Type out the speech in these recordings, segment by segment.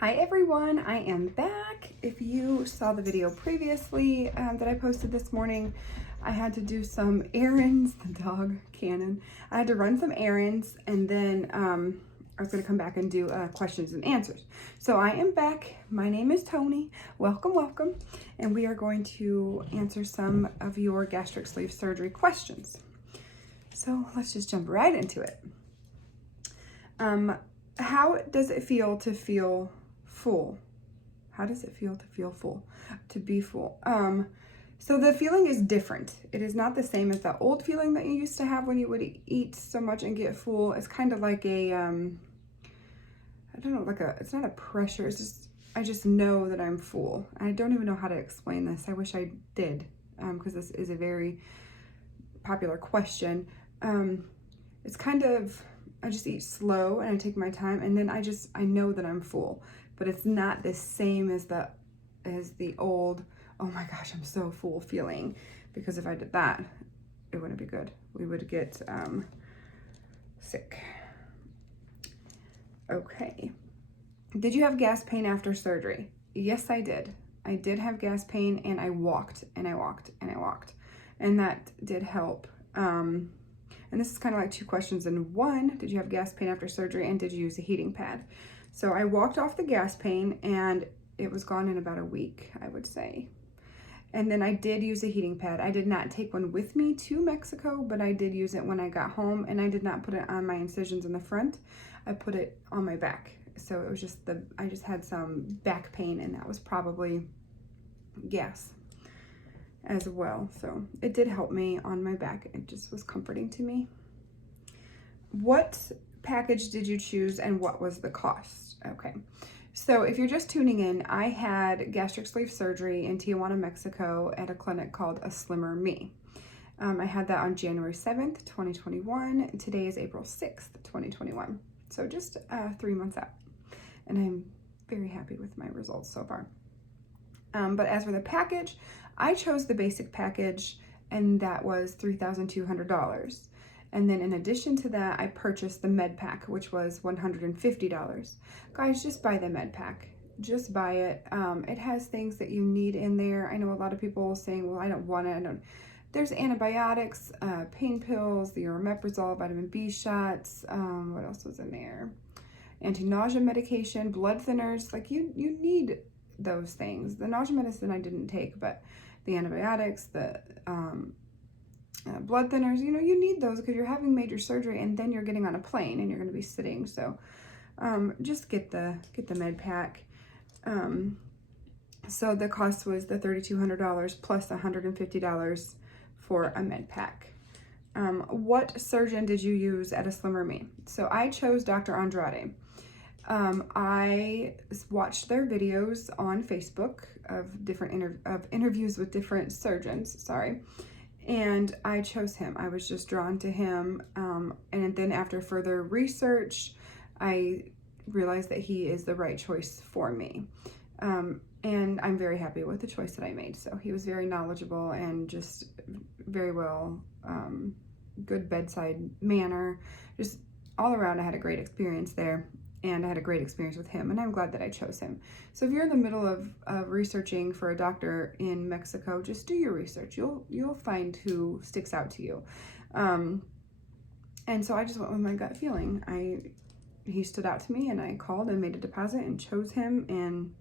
Hi everyone, I am back. If you saw the video previously that I posted this morning, I had to do some errands, the dog Cannon. I had to run some errands and then I was gonna come back and do questions and answers. So I am back. My name is Tony. Welcome, welcome. And we are going to answer some of your gastric sleeve surgery questions. So let's just jump right into it. How does it feel to feel full? How does it feel to feel full? To be full? So the feeling is different. It is not the same as the old feeling that you used to have when you would eat so much and get full. It's kind of like a, I don't know, it's not a pressure. It's just, I just know that I'm full. I don't even know how to explain this. I wish I did, because this is a very popular question. It's kind of, I just eat slow and I take my time, and then I know that I'm full, but it's not the same as the old, oh my gosh, I'm so full feeling, because if I did that, it wouldn't be good. We would get sick. Okay. Did you have gas pain after surgery? Yes, I did. I did have gas pain, and I walked and I walked and I walked, and that did help. And this is kind of like two questions in one. Did you have gas pain after surgery, and did you use a heating pad? So I walked off the gas pain and it was gone in about a week, I would say. And then I did use a heating pad. I did not take one with me to Mexico, but I did use it when I got home, and I did not put it on my incisions in the front. I put it on my back. So it was just I just had some back pain, and that was probably gas as well. So it did help me on my back. It just was comforting to me. What package did you choose, and what was the cost? Okay, so if you're just tuning in, I had gastric sleeve surgery in Tijuana, Mexico at a clinic called A Slimmer Me. I had that on January 7th, 2021. Today is April 6th, 2021. So just 3 months out, and I'm very happy with my results so far. But as for the package, I chose the basic package, and that was $3,200. And then in addition to that, I purchased the med pack, which was $150. Guys, just buy the med pack. Just buy it. It has things that you need in there. I know a lot of people saying, well, I don't want it. There's antibiotics, pain pills, the omeprazole, vitamin B shots. What else was in there? Anti-nausea medication, blood thinners. Like you need those things. The nausea medicine I didn't take, but the antibiotics, the blood thinners, you need those because you're having major surgery, and then you're getting on a plane and you're going to be sitting. So just get the med pack. So the cost was the $3,200 plus $150 for a med pack. What surgeon did you use at A Slimmer Me? So I chose Dr. Andrade. I watched their videos on Facebook of different interviews with different surgeons, and I chose him. I was just drawn to him, and then after further research, I realized that he is the right choice for me, and I'm very happy with the choice that I made. So he was very knowledgeable and just very well, good bedside manner, just all around. I had a great experience there. And I had a great experience with him, and I'm glad that I chose him. So if you're in the middle of researching for a doctor in Mexico, just do your research. You'll find who sticks out to you. And so I just went with my gut feeling. He stood out to me, and I called and made a deposit and chose him, and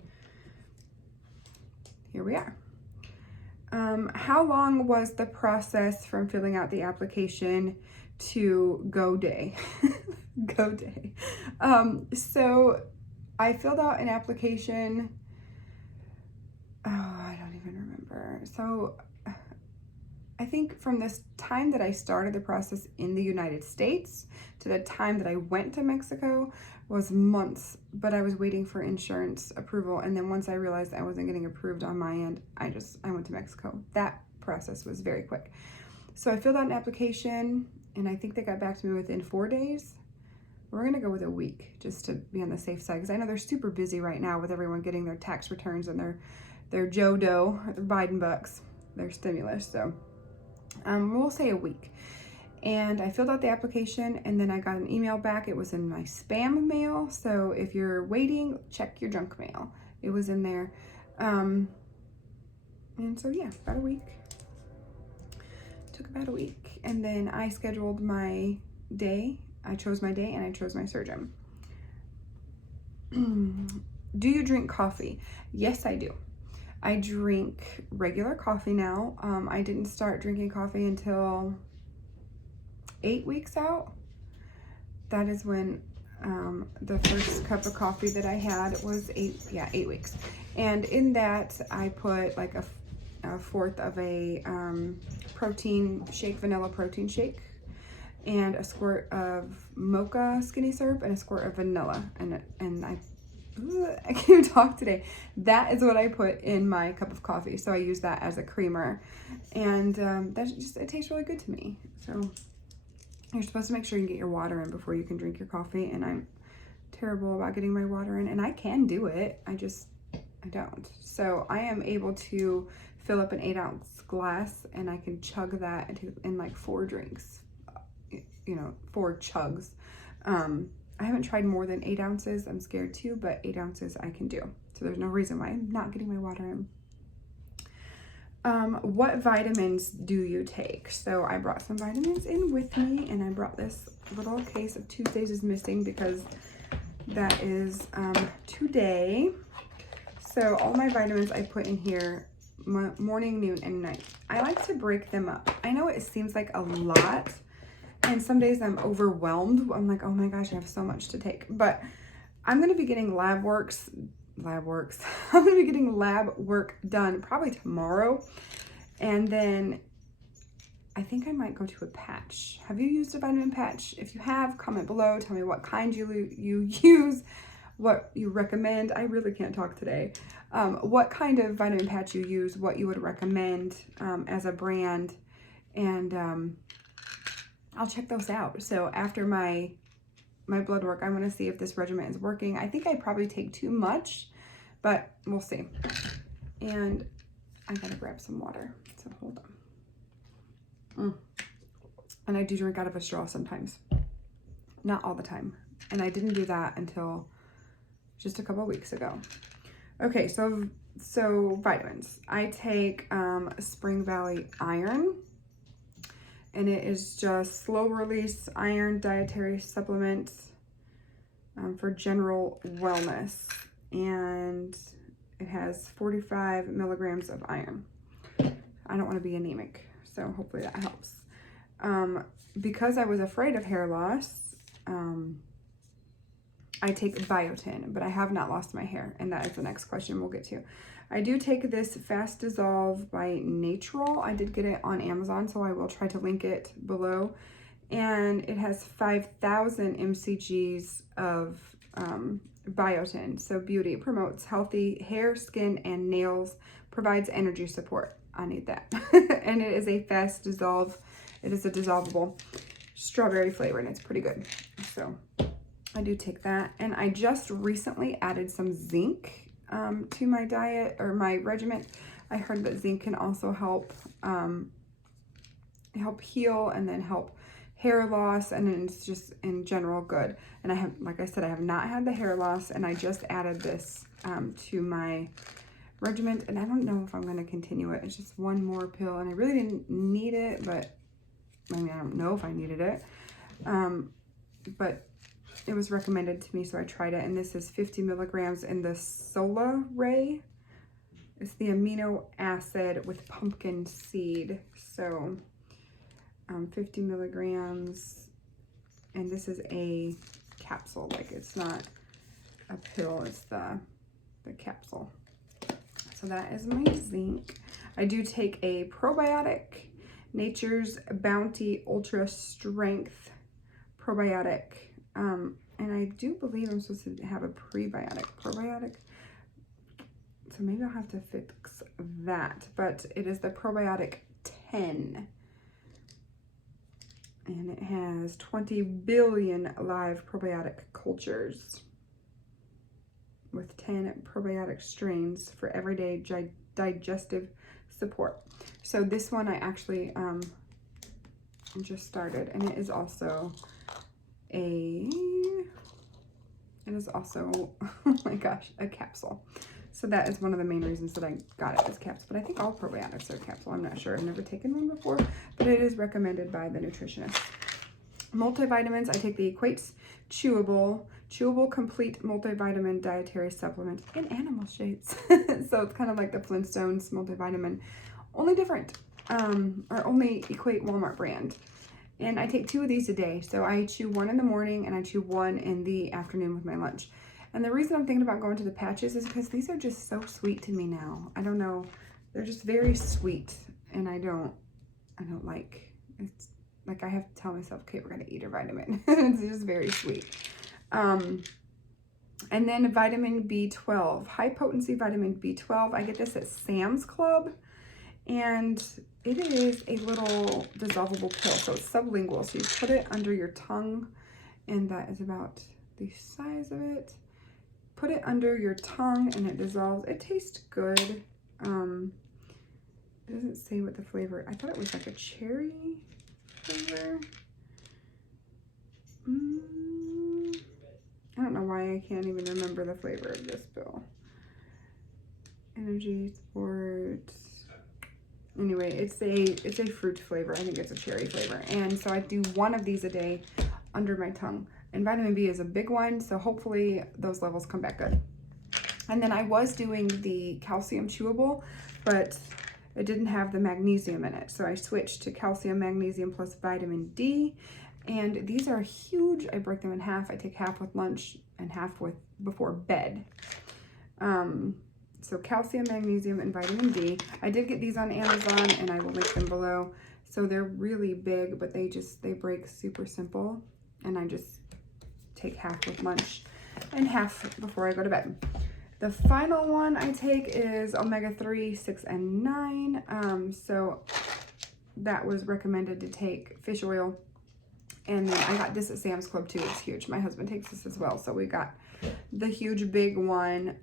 here we are. How long was the process from filling out the application to go day? Go day. So I filled out an application. Oh, I don't even remember. So I think from this time that I started the process in the United States to the time that I went to Mexico was months, but I was waiting for insurance approval. And then once I realized I wasn't getting approved on my end, I went to Mexico. That process was very quick. So I filled out an application, and I think they got back to me within 4 days. We're gonna go with a week just to be on the safe side, because I know they're super busy right now with everyone getting their tax returns and their Joe Doe, their Biden bucks, their stimulus. So we'll say a week. And I filled out the application, and then I got an email back. It was in my spam mail. So if you're waiting, check your junk mail. It was in there. And so yeah, about a week. Took about a week. And then I scheduled my day. I chose my day and I chose my surgeon. Do you drink coffee? Yes, I do. I drink regular coffee now. I didn't start drinking coffee until 8 weeks out. That is when the first cup of coffee that I had was 8 weeks. And in that, I put like a fourth of a protein shake, vanilla protein shake, and a squirt of mocha skinny syrup, and a squirt of vanilla. And I can't even talk today. That is what I put in my cup of coffee. So I use that as a creamer, and it tastes really good to me. So you're supposed to make sure you get your water in before you can drink your coffee, and I'm terrible about getting my water in, and I can do it. I don't. So I am able to fill up an 8-ounce glass, and I can chug that in like 4 drinks, 4 chugs. I haven't tried more than 8 ounces. I'm scared too, but 8 ounces I can do. So there's no reason why I'm not getting my water in. What vitamins do you take? So I brought some vitamins in with me, and I brought this little case of Tuesdays is missing because that is today. So all my vitamins I put in here morning, noon, and night. I like to break them up. I know it seems like a lot, and some days I'm overwhelmed. I'm like, oh my gosh, I have so much to take. But I'm going to be getting lab work done probably tomorrow. And then I think I might go to a patch. Have you used a vitamin patch? If you have, comment below. Tell me what kind you use, what you recommend. I really can't talk today. What kind of vitamin patch you use, what you would recommend as a brand. And I'll check those out. So after my blood work, I want to see if this regimen is working. I think I probably take too much, but we'll see. And I gotta grab some water, so hold on. And I do drink out of a straw sometimes, not all the time. And I didn't do that until just a couple weeks ago. Okay, so vitamins. I take Spring Valley Iron, and it is just slow release iron dietary supplement for general wellness, and it has 45 milligrams of iron. I don't want to be anemic, so hopefully that helps. Because I was afraid of hair loss, I take biotin, but I have not lost my hair, and that is the next question we'll get to. I do take this Fast Dissolve by Natural. I did get it on Amazon, so I will try to link it below. And it has 5,000 mcgs of biotin. So beauty, promotes healthy hair, skin, and nails, provides energy support. I need that. And it is a fast dissolve. It is a dissolvable strawberry flavor, and it's pretty good. So I do take that. And I just recently added some zinc to my diet or my regimen. I heard that zinc can also help heal and then help hair loss, and then it's just in general good. And I have, like I said, I have not had the hair loss, and I just added this to my regimen, and I don't know if I'm going to continue it. It's just one more pill, and I really didn't need it, but I mean, I don't know if I needed it, but it was recommended to me, so I tried it. And this is 50 milligrams in the Sola Ray. It's the amino acid with pumpkin seed. So 50 milligrams, and this is a capsule. Like, it's not a pill, it's the capsule. So that is my zinc. I do take a probiotic, Nature's Bounty Ultra Strength probiotic. And I do believe I'm supposed to have a probiotic. So maybe I'll have to fix that. But it is the probiotic 10. And it has 20 billion live probiotic cultures with 10 probiotic strains for everyday digestive support. So this one I actually just started, and it is also oh my gosh, a capsule. So that is one of the main reasons that I got it, this capsule. But I think all probiotics are capsule. I'm not sure. I've never taken one before, but it is recommended by the nutritionist. Multivitamins, I take the Equates Chewable Complete Multivitamin Dietary Supplement in animal shapes. So it's kind of like the Flintstones multivitamin, only different, or only Equate Walmart brand. And I take 2 of these a day. So I chew 1 in the morning and I chew 1 in the afternoon with my lunch. And the reason I'm thinking about going to the patches is because these are just so sweet to me now. I don't know. They're just very sweet. And I don't like, it's like I have to tell myself, okay, we're going to eat a vitamin. It's just very sweet. And then vitamin B12, high potency vitamin B12. I get this at Sam's Club. And it is a little dissolvable pill, so it's sublingual. So you put it under your tongue, and that is about the size of it. Put it under your tongue, and it dissolves. It tastes good. It doesn't say what the flavor. I thought it was like a cherry flavor. I don't know why I can't even remember the flavor of this pill. Energy Sports. Anyway, it's a fruit flavor. I think it's a cherry flavor. And so I do 1 of these a day under my tongue. And vitamin B is a big one, so hopefully those levels come back good. And then I was doing the calcium chewable, but it didn't have the magnesium in it. So I switched to calcium, magnesium plus vitamin D. And these are huge. I break them in half. I take half with lunch and half before bed. So calcium, magnesium, and vitamin D. I did get these on Amazon, and I will link them below. So they're really big, but they break super simple. And I just take half with lunch and half before I go to bed. The final one I take is omega-3, 6, and 9. So that was recommended to take fish oil. And then I got this at Sam's Club too. It's huge. My husband takes this as well. So we got the huge big one.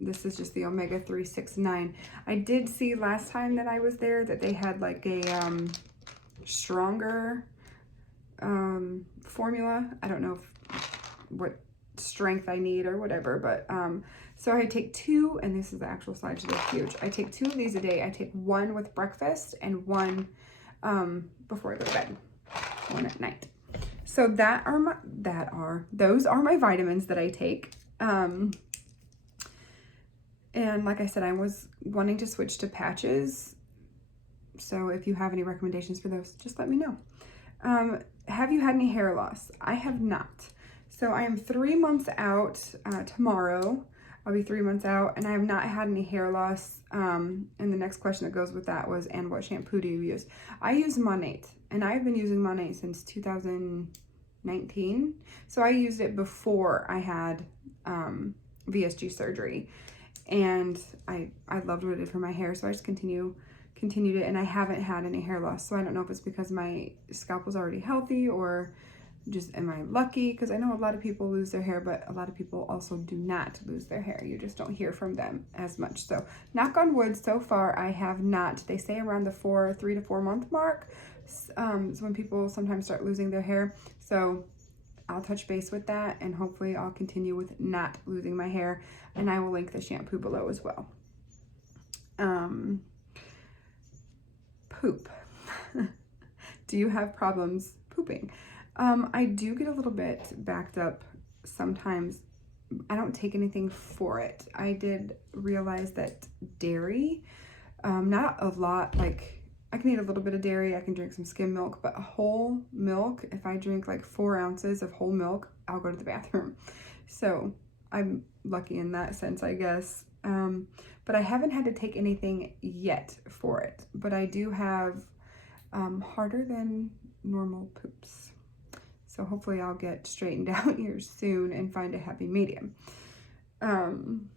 This is just the omega-3, 6, 9. I did see last time that I was there that they had like a stronger formula. I don't know what strength I need or whatever, but so I take 2, and this is the actual size. They're huge. I take 2 of these a day. I take 1 with breakfast and 1 before I go to bed, 1 at night. So those are my vitamins that I take. And like I said, I was wanting to switch to patches. So if you have any recommendations for those, just let me know. Have you had any hair loss? I have not. So I am 3 months out tomorrow. I'll be 3 months out, and I have not had any hair loss. And the next question that goes with that was, and what shampoo do you use? I use Monate, and I've been using Monate since 2019. So I used it before I had VSG surgery, and I loved what it did for my hair. So I just continued it, and I haven't had any hair loss. So I don't know if it's because my scalp was already healthy, or just am I lucky? Because I know a lot of people lose their hair, but a lot of people also do not lose their hair. You just don't hear from them as much. So knock on wood, so far I have not. They say around the 3 to 4 month mark is when people sometimes start losing their hair. So I'll touch base with that, and hopefully I'll continue with not losing my hair, and I will link the shampoo below as well. Poop. Do you have problems pooping? I do get a little bit backed up sometimes. I don't take anything for it. I did realize that dairy, not a lot, like I can eat a little bit of dairy, I can drink some skim milk, but whole milk, if I drink like 4 ounces of whole milk, I'll go to the bathroom. So I'm lucky in that sense, I guess. But I haven't had to take anything yet for it. But I do have harder than normal poops. So hopefully I'll get straightened out here soon and find a happy medium. Do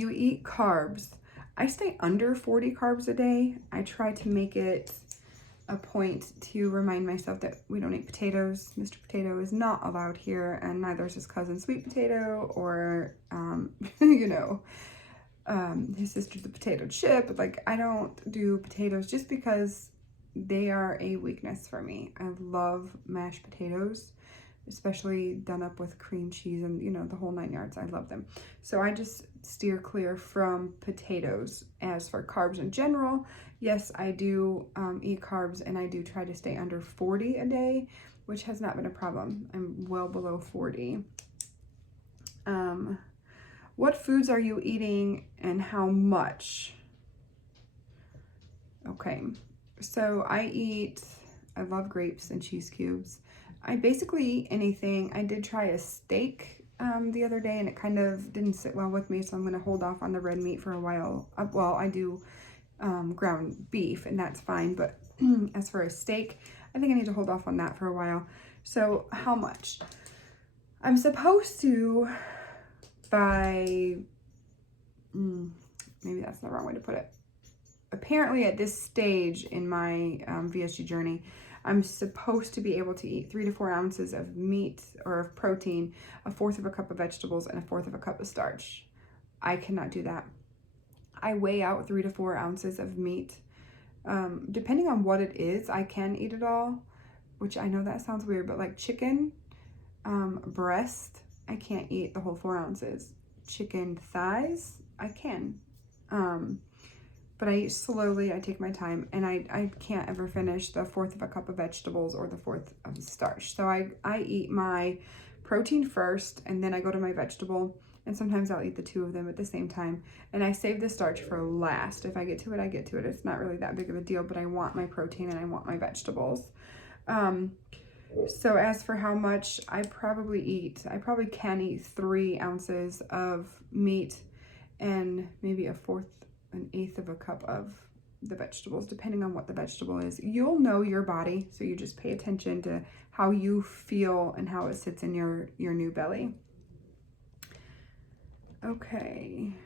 you eat carbs? I stay under 40 carbs a day. I try to make it a point to remind myself that we don't eat potatoes. Mr. Potato is not allowed here, and neither is his cousin Sweet Potato, or, you know, his sister's a potato chip. Like, I don't do potatoes just because they are a weakness for me. I love mashed potatoes, especially done up with cream cheese and, you know, the whole 9 yards. I love them. So I just steer clear from potatoes. As for carbs in general, yes, I do eat carbs, and I do try to stay under 40 a day, which has not been a problem. I'm well below 40. What foods are you eating and how much? Okay, so I love grapes and cheese cubes. I basically eat anything. I did try a steak the other day, and it kind of didn't sit well with me, so I'm going to hold off on the red meat for a while. Well, I do ground beef, and that's fine, but as for a steak, I think I need to hold off on that for a while. So how much? I'm supposed to by, maybe that's the wrong way to put it. Apparently at this stage in my VSG journey, I'm supposed to be able to eat 3 to 4 ounces of meat or of protein, 1/4 of a cup of vegetables, and 1/4 of a cup of starch. I cannot do that. I weigh out 3 to 4 ounces of meat. Depending on what it is, I can eat it all, which I know that sounds weird, but like chicken, breast, I can't eat the whole 4 ounces. Chicken thighs, I can. But I eat slowly, I take my time, and I can't ever finish the 1/4 of a cup of vegetables or the 1/4 of the starch. So I eat my protein first, and then I go to my vegetable, and sometimes I'll eat the 2 of them at the same time. And I save the starch for last. If I get to it, I get to it. It's not really that big of a deal, but I want my protein and I want my vegetables. So as for how much I probably can eat 3 ounces of meat and maybe 1/8 of a cup of the vegetables, depending on what the vegetable is. You'll know your body, so you just pay attention to how you feel and how it sits in your new belly. Okay.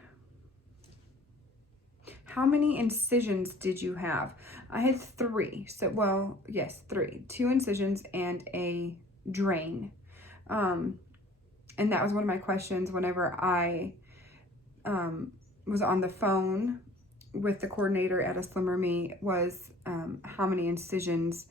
How many incisions did you have? I had 3. So, well, yes, 3. 2 incisions and a drain. And that was one of my questions whenever I was on the phone with the coordinator at A Slimmer Me, was how many incisions,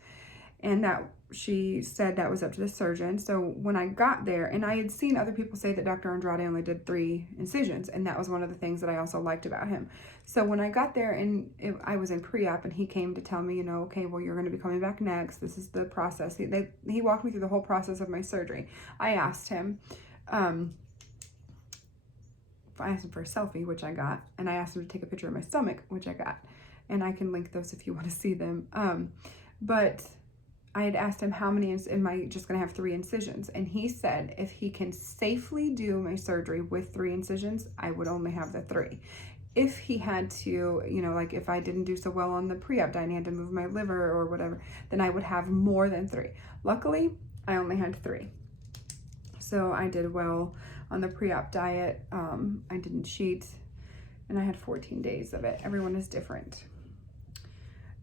and that she said that was up to the surgeon. So when I got there, and I had seen other people say that Dr. Andrade only did 3 incisions, and that was one of the things that I also liked about him. So when I got there, and I was in pre-op, and he came to tell me, you know, okay, well, you're going to be coming back next. This is the process. He walked me through the whole process of my surgery. I asked him, I asked him for a selfie, which I got, and I asked him to take a picture of my stomach, which I got, and I can link those if you want to see them. But I had asked him how many, am I just going to have 3 incisions? And he said if he can safely do my surgery with 3 incisions, I would only have the 3. If he had to, you know, like if I didn't do so well on the pre-op diet and he had to move my liver or whatever, then I would have more than 3. Luckily, I only had 3. So I did well on the pre-op diet. I didn't cheat, and I had 14 days of it. Everyone is different.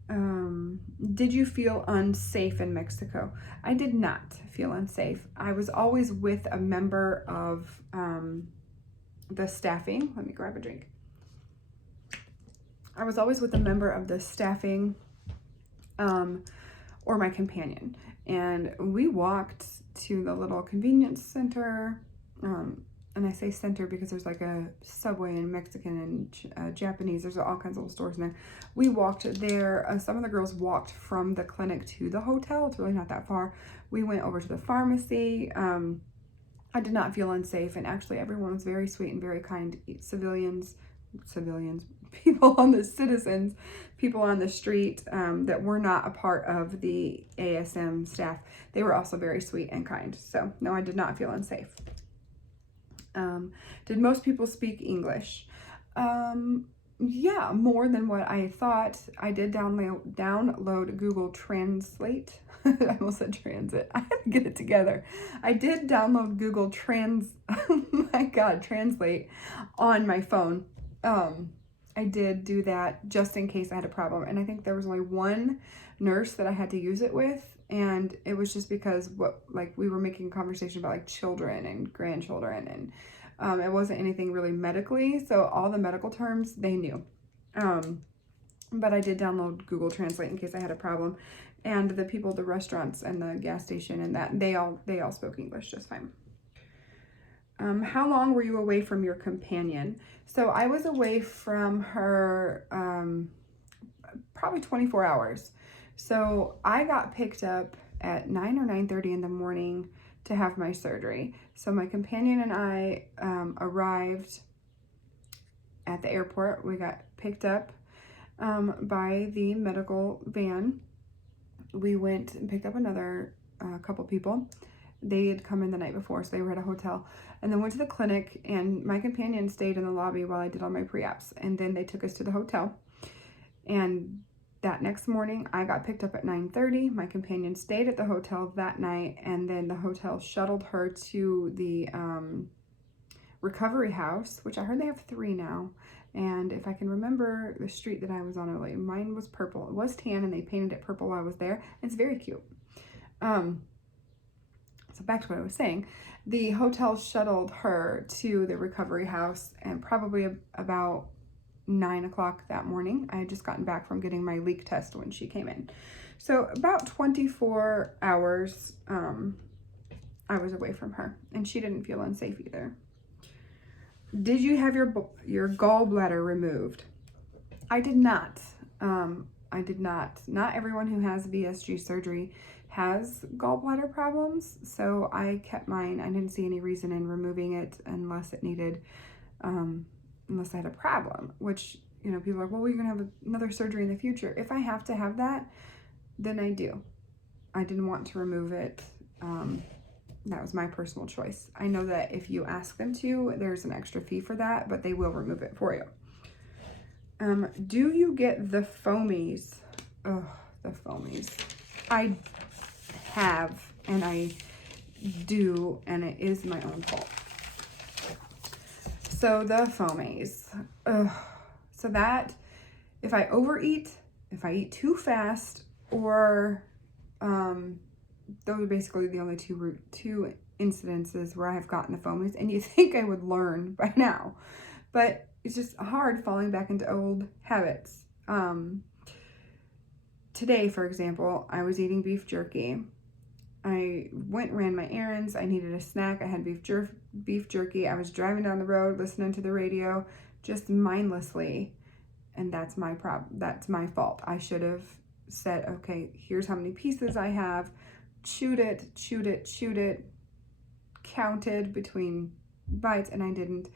Did you feel unsafe in Mexico? I did not feel unsafe. I was always with a member of the staffing. Let me grab a drink. I was always with a member of the staffing or my companion. And we walked to the little convenience center. And I say center because there's like a Subway and Mexican and Japanese. There's all kinds of little stores in there. We walked there. Some of the girls walked from the clinic to the hotel. It's really not that far. We went over to the pharmacy. I did not feel unsafe. And actually everyone was very sweet and very kind. Civilians, people on the citizens, people on the street that were not a part of the ASM staff. They were also very sweet and kind. So no, I did not feel unsafe. Did most people speak English? Yeah, more than what I thought. I did download Google Translate. I almost said transit. I had to get it together. I did download Google Translate on my phone. I did do that just in case I had a problem. And I think there was only one nurse that I had to use it with. And it was just because we were making a conversation about like children and grandchildren, and it wasn't anything really medically. So all the medical terms they knew. but I did download Google Translate in case I had a problem. And the people at the restaurants and the gas station and that, they all spoke English just fine. How long were you away from your companion? So I was away from her probably 24 hours. So I got picked up at 9 or 9:30 in the morning to have my surgery. So my companion and I arrived at the airport. We got picked up by the medical van. We went and picked up another couple people. They had come in the night before, so they were at a hotel. And then went to the clinic, and my companion stayed in the lobby while I did all my pre-ops. And then they took us to the hotel. And that next morning, I got picked up at 9:30. My companion stayed at the hotel that night, and then the hotel shuttled her to the recovery house, which I heard they have 3 now. And if I can remember the street that I was on earlier, mine was purple. It was tan, and they painted it purple while I was there. It's very cute. So back to what I was saying. The hotel shuttled her to the recovery house, and probably about 9 o'clock that morning. I had just gotten back from getting my leak test when she came in. So about 24 hours I was away from her, and she didn't feel unsafe either. Did you have your gallbladder removed? I did not. I did not. Not everyone who has VSG surgery has gallbladder problems, so I kept mine. I didn't see any reason in removing it unless it needed, unless I had a problem, which, you know, people are like, well, you're gonna have another surgery in the future. If I have to have that, then I do. I didn't want to remove it. That was my personal choice. I know that if you ask them to, there's an extra fee for that, but they will remove it for you. Do you get the foamies? Oh, the foamies. I have, and I do, and it is my own fault. So the foamies. So that, if I overeat, if I eat too fast, or those are basically the only two incidences where I have gotten the foamies, and you think I would learn by now, but it's just hard falling back into old habits. Today, for example, I was eating beef jerky. I ran my errands. I needed a snack. I had beef jerky. I was driving down the road, listening to the radio, just mindlessly, and that's my problem. That's my fault. I should have said, okay, here's how many pieces I have. Chewed it, counted between bites, and I didn't.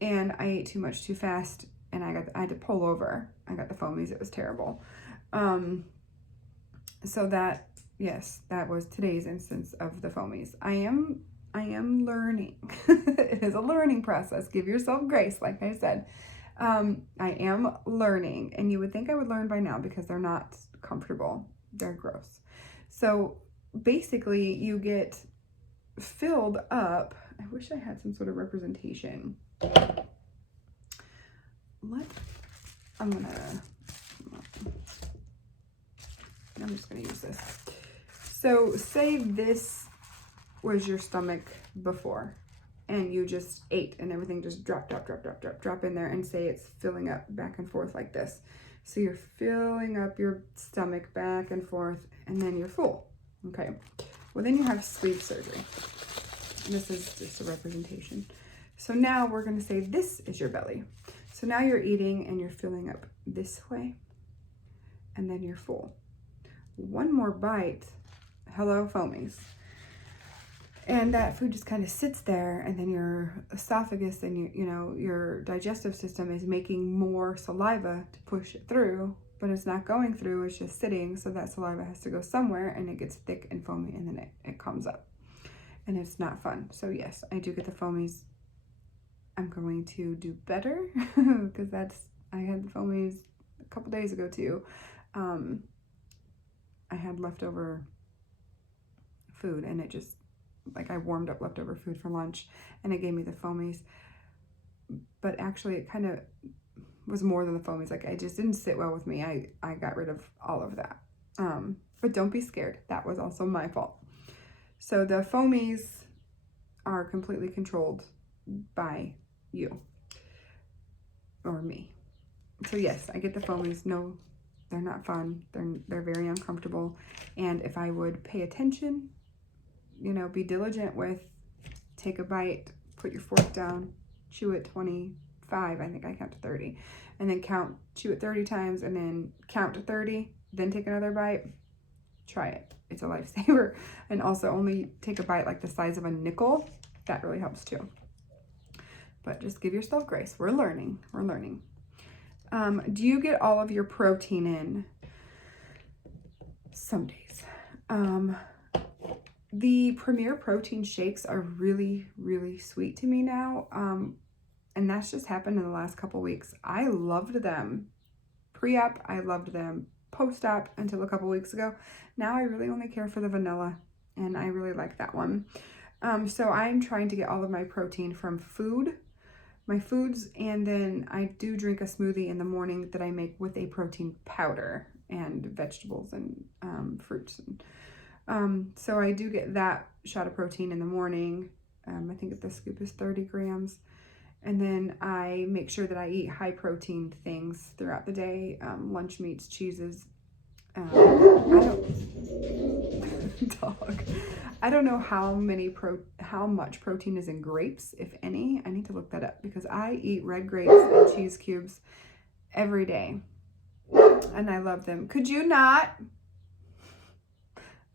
And I ate too much too fast, and I had to pull over. I got the foamies. It was terrible. So that, yes, that was today's instance of the foamies. I am learning. It is a learning process. Give yourself grace, like I said. I am learning, and you would think I would learn by now because they're not comfortable. They're gross. So basically, you get filled up. I wish I had some sort of representation. I'm just gonna use this. So say this was your stomach before, and you just ate and everything just drop in there, and say it's filling up back and forth like this. So you're filling up your stomach back and forth, and then you're full. Okay, well then you have sleeve surgery. This is just a representation. So now we're gonna say this is your belly. So now you're eating and you're filling up this way, and then you're full. One more bite, hello foamies. And that food just kind of sits there, and then your esophagus and your digestive system is making more saliva to push it through, but it's not going through, it's just sitting, so that saliva has to go somewhere, and it gets thick and foamy, and then it comes up. And it's not fun. So yes, I do get the foamies. I'm going to do better because I had the foamies a couple days ago too. I had leftover food, and it just, like, I warmed up leftover food for lunch, and it gave me the foamies. But actually it kind of was more than the foamies. Like, it just didn't sit well with me. I got rid of all of that. But don't be scared. That was also my fault. So the foamies are completely controlled by you or me. So yes, I get the foamies. No, they're not fun. They're very uncomfortable. And if I would pay attention, you know, be diligent with, take a bite, put your fork down, chew it 25, I think I count to 30, and then chew it 30 times, and then count to 30, then take another bite. Try it. It's a lifesaver. And also only take a bite like the size of a nickel. That really helps too. But just give yourself grace. We're learning. We're learning. Do you get all of your protein in? Some days. The Premier Protein shakes are really, really sweet to me now. And that's just happened in the last couple weeks. I loved them pre-op. I loved them post-op until a couple weeks ago. Now I really only care for the vanilla, and I really like that one. So I'm trying to get all of my protein from my foods, and then I do drink a smoothie in the morning that I make with a protein powder and vegetables and fruits. So I do get that shot of protein in the morning. I think the scoop is 30 grams. And then I make sure that I eat high protein things throughout the day, lunch meats, cheeses. I don't know how much protein is in grapes, if any. I need to look that up because I eat red grapes and cheese cubes every day, and I love them. Could you not?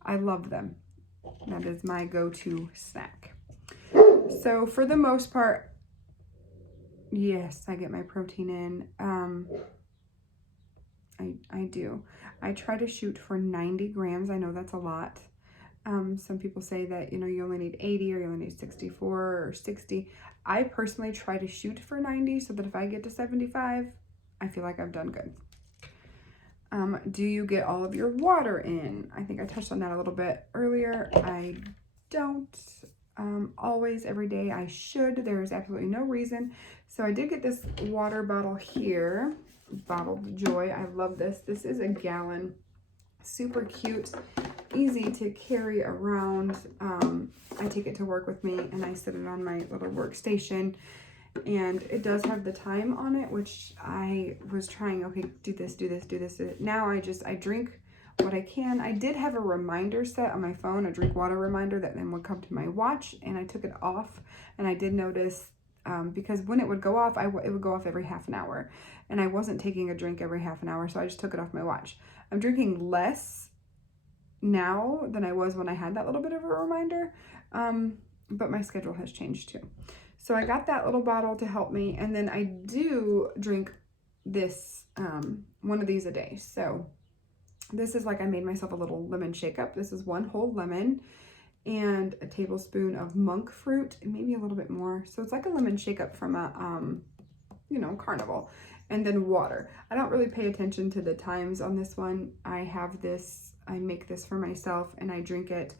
I love them. That is my go-to snack. So for the most part, yes, I get my protein in. I do. I try to shoot for 90 grams. I know that's a lot. Some people say that, you know, you only need 80 or you only need 64 or 60. I personally try to shoot for 90 so that if I get to 75, I feel like I've done good. Do you get all of your water in? I think I touched on that a little bit earlier. I don't always, every day. I should. There is absolutely no reason. So I did get this water bottle here. Bottled Joy. I love this. This is a gallon. Super cute. Easy to carry around. I take it to work with me and I sit it on my little workstation. And it does have the time on it, which I was trying, okay, do this, do this, do this, do this. Now I drink what I can. I did have a reminder set on my phone, a drink water reminder that then would come to my watch, and I took it off. And I did notice, because when it would go off, it would go off every half an hour. And I wasn't taking a drink every half an hour, so I just took it off my watch. I'm drinking less now than I was when I had that little bit of a reminder, but my schedule has changed too. So I got that little bottle to help me, and then I do drink this, one of these a day. So this is like I made myself a little lemon shake up. This is 1 whole lemon and a tablespoon of monk fruit, and maybe a little bit more. So it's like a lemon shake up from a, you know, carnival. And then water. I don't really pay attention to the times on this one. I make this for myself, and I drink it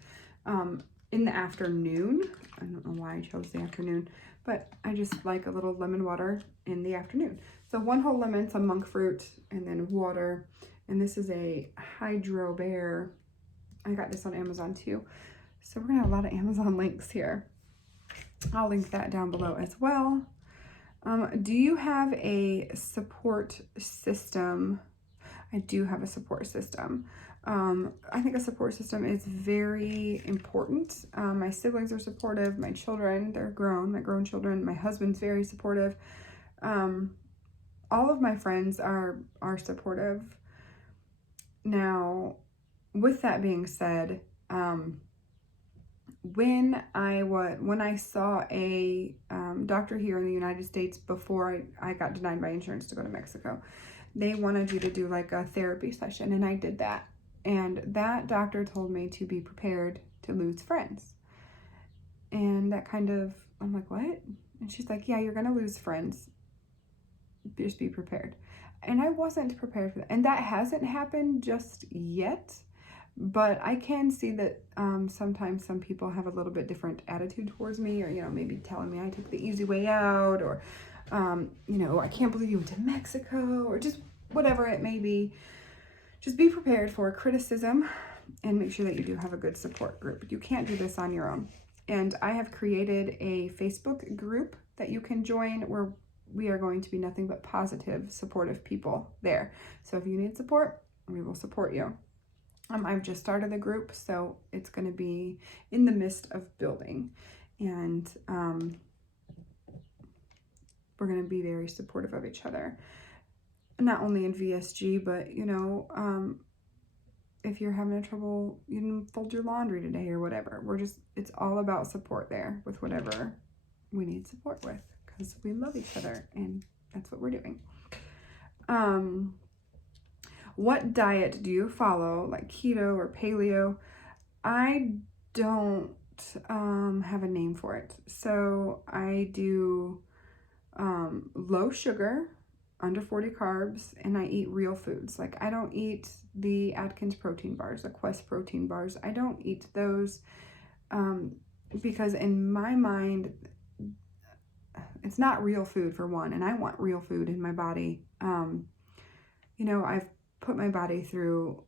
in the afternoon. I don't know why I chose the afternoon, but I just like a little lemon water in the afternoon. So 1 whole lemon, some monk fruit, and then water. And this is a Hydro Bear. I got this on Amazon too. So we're gonna have a lot of Amazon links here. I'll link that down below as well. Do you have a support system? I do have a support system. I think a support system is very important. My siblings are supportive. My children, they're grown, my grown children. My husband's very supportive. All of my friends are supportive. Now, with that being said, when I saw a doctor here in the United States before I got denied by insurance to go to Mexico, they wanted you to do like a therapy session, and I did that. And that doctor told me to be prepared to lose friends. And that kind of, I'm like, what? And she's like, yeah, you're going to lose friends. Just be prepared. And I wasn't prepared for that. And that hasn't happened just yet. But I can see that sometimes some people have a little bit different attitude towards me, or, you know, maybe telling me I took the easy way out, or, you know, I can't believe you went to Mexico, or just whatever it may be. Just be prepared for criticism and make sure that you do have a good support group. You can't do this on your own. And I have created a Facebook group that you can join where we are going to be nothing but positive, supportive people there. So if you need support, we will support you. I've just started the group, so it's going to be in the midst of building, and we're going to be very supportive of each other, not only in VSG, but if you're having trouble, you can fold your laundry today or whatever. It's all about support there with whatever we need support with, because we love each other, and that's what we're doing. What diet do you follow, like keto or paleo? I don't have a name for it. So I do low sugar, under 40 carbs, and I eat real foods. Like, I don't eat the Atkins protein bars, the Quest protein bars. I don't eat those because in my mind, it's not real food, for one, and I want real food in my body. I've put my body through,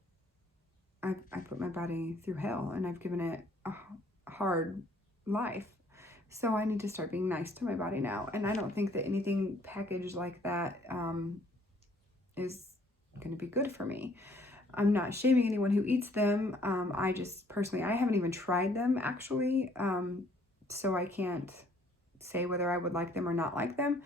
I put my body through hell, and I've given it a hard life. So I need to start being nice to my body now. And I don't think that anything packaged like that is going to be good for me. I'm not shaming anyone who eats them. I just personally, I haven't even tried them actually. So I can't say whether I would like them or not like them.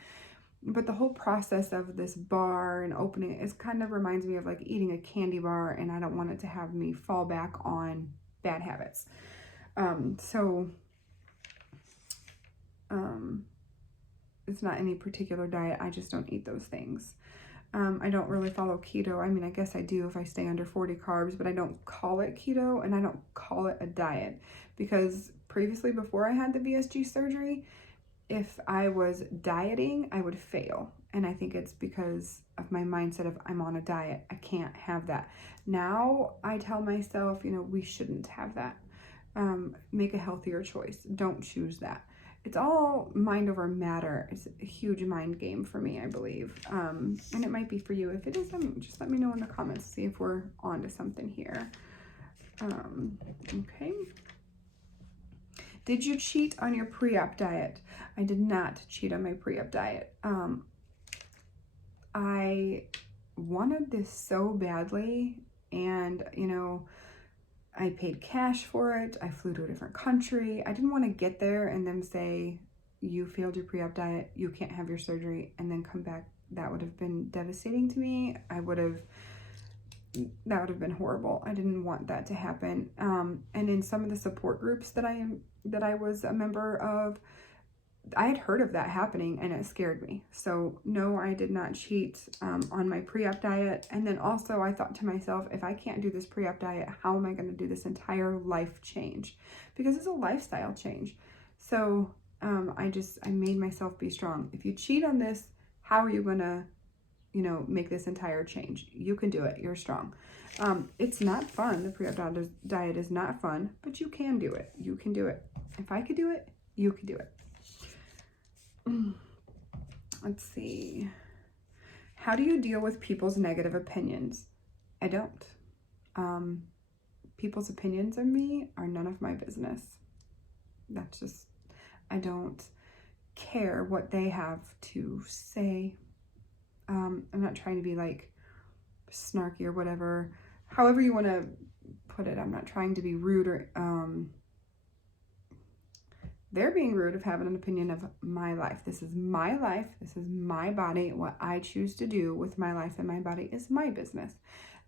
But the whole process of this bar and opening it kind of reminds me of like eating a candy bar, and I don't want it to have me fall back on bad habits. It's not any particular diet. I just don't eat those things. I don't really follow keto. I mean, I guess I do if I stay under 40 carbs, but I don't call it keto, and I don't call it a diet, because previously, before I had the VSG surgery, if I was dieting, I would fail. And I think it's because of my mindset of I'm on a diet. I can't have that. Now I tell myself, we shouldn't have that. Make a healthier choice. Don't choose that. It's all mind over matter. It's a huge mind game for me, I believe. And it might be for you. If it isn't, just let me know in the comments, see if we're on to something here. Okay. Did you cheat on your pre-op diet? I did not cheat on my pre-op diet. I wanted this so badly, and I paid cash for it. I flew to a different country. I didn't want to get there and then say, you failed your pre-op diet, you can't have your surgery, and then come back. That would have been devastating to me. That would have been horrible. I didn't want that to happen. And in some of the support groups that I was a member of, I had heard of that happening, and it scared me. So no, I did not cheat on my pre-op diet. And then also I thought to myself, if I can't do this pre-op diet, how am I going to do this entire life change? Because it's a lifestyle change. So I made myself be strong. If you cheat on this, how are you going to make this entire change? You can do it. You're strong. It's not fun. The pre-op diet is not fun, but you can do it. You can do it. If I could do it, you could do it. Let's see. How do you deal with people's negative opinions? I don't. People's opinions of me are none of my business. That's just, I don't care what they have to say. I'm not trying to be like snarky or whatever. However you want to put it, I'm not trying to be rude or they're being rude of having an opinion of my life. This is my life. This is my body. What I choose to do with my life and my body is my business.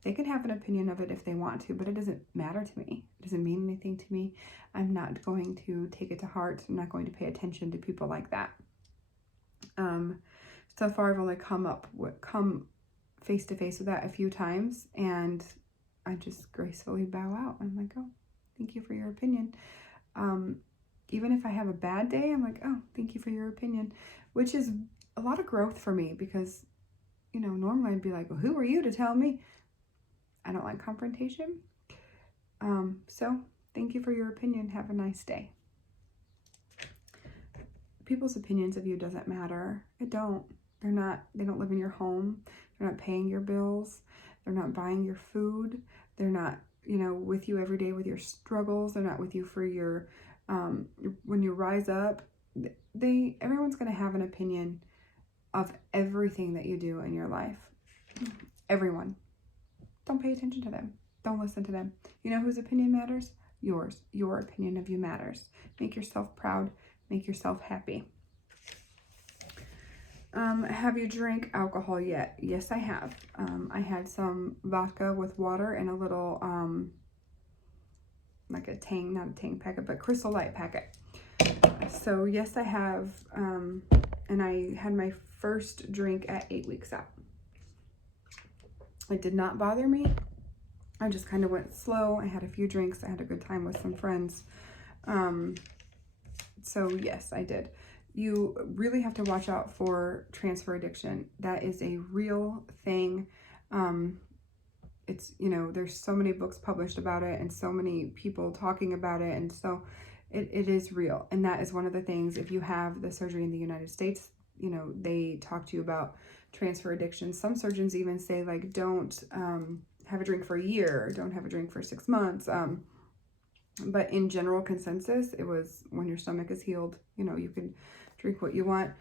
They can have an opinion of it if they want to, but it doesn't matter to me. It doesn't mean anything to me. I'm not going to take it to heart. I'm not going to pay attention to people like that. So far, I've only come face to face with that a few times, and I just gracefully bow out. I'm like, oh, thank you for your opinion. Even if I have a bad day, I'm like, oh, thank you for your opinion, which is a lot of growth for me because, normally I'd be like, well, who are you to tell me? I don't like confrontation. So thank you for your opinion. Have a nice day. People's opinions of you doesn't matter. It don't. They don't live in your home. They're not paying your bills. They're not buying your food. They're not, with you every day with your struggles. They're not with you for your, when you rise up. Everyone's going to have an opinion of everything that you do in your life. Everyone. Don't pay attention to them. Don't listen to them. You know whose opinion matters? Yours. Your opinion of you matters. Make yourself proud. Make yourself happy. Have you drank alcohol yet? Yes, I have. I had some vodka with water and a little, like a Tang, not a Tang packet, but Crystal Light packet. So yes, I have, and I had my first drink at 8 weeks out. It did not bother me. I just kind of went slow. I had a few drinks. I had a good time with some friends. So yes, I did. You really have to watch out for transfer addiction. That is a real thing. It's, you know, there's so many books published about it and so many people talking about it. And so it is real. And that is one of the things, if you have the surgery in the United States, you know, they talk to you about transfer addiction. Some surgeons even say, like, don't have a drink for a year, or don't have a drink for 6 months. But in general consensus, it was when your stomach is healed, you know, you can drink what you want.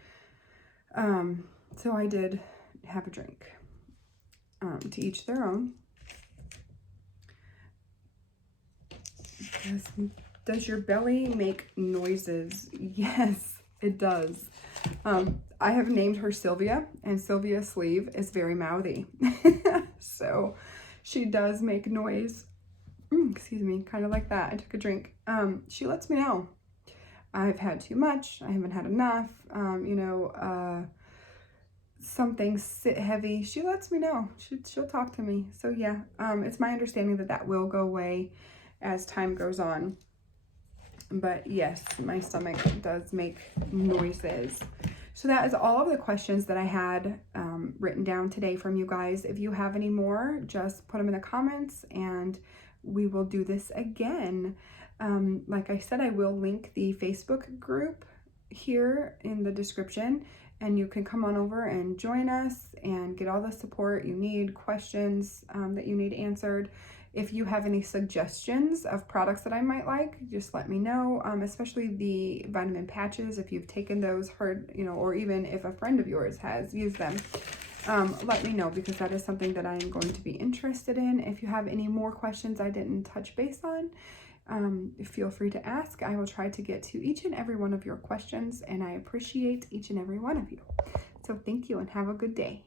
So I did have a drink. To each their own. Does your belly make noises? Yes, it does. I have named her Sylvia, and Sylvia Sleeve is very mouthy. So she does make noise. Excuse me, kind of like that. I took a drink. She lets me know. I've had too much. I haven't had enough. You know, some things sit heavy. She lets me know. She'll talk to me. So yeah, it's my understanding that that will go away as time goes on. But yes, my stomach does make noises. So that is all of the questions that I had written down today from you guys. If you have any more, just put them in the comments and we will do this again. Like I said, I will link the Facebook group here in the description, and you can come on over and join us and get all the support you need, questions that you need answered. If you have any suggestions of products that I might like, just let me know, especially the vitamin patches. If you've taken those, heard, you know, or even if a friend of yours has used them, let me know, because that is something that I am going to be interested in. If you have any more questions I didn't touch base on, feel free to ask. I will try to get to each and every one of your questions, and I appreciate each and every one of you. So thank you and have a good day.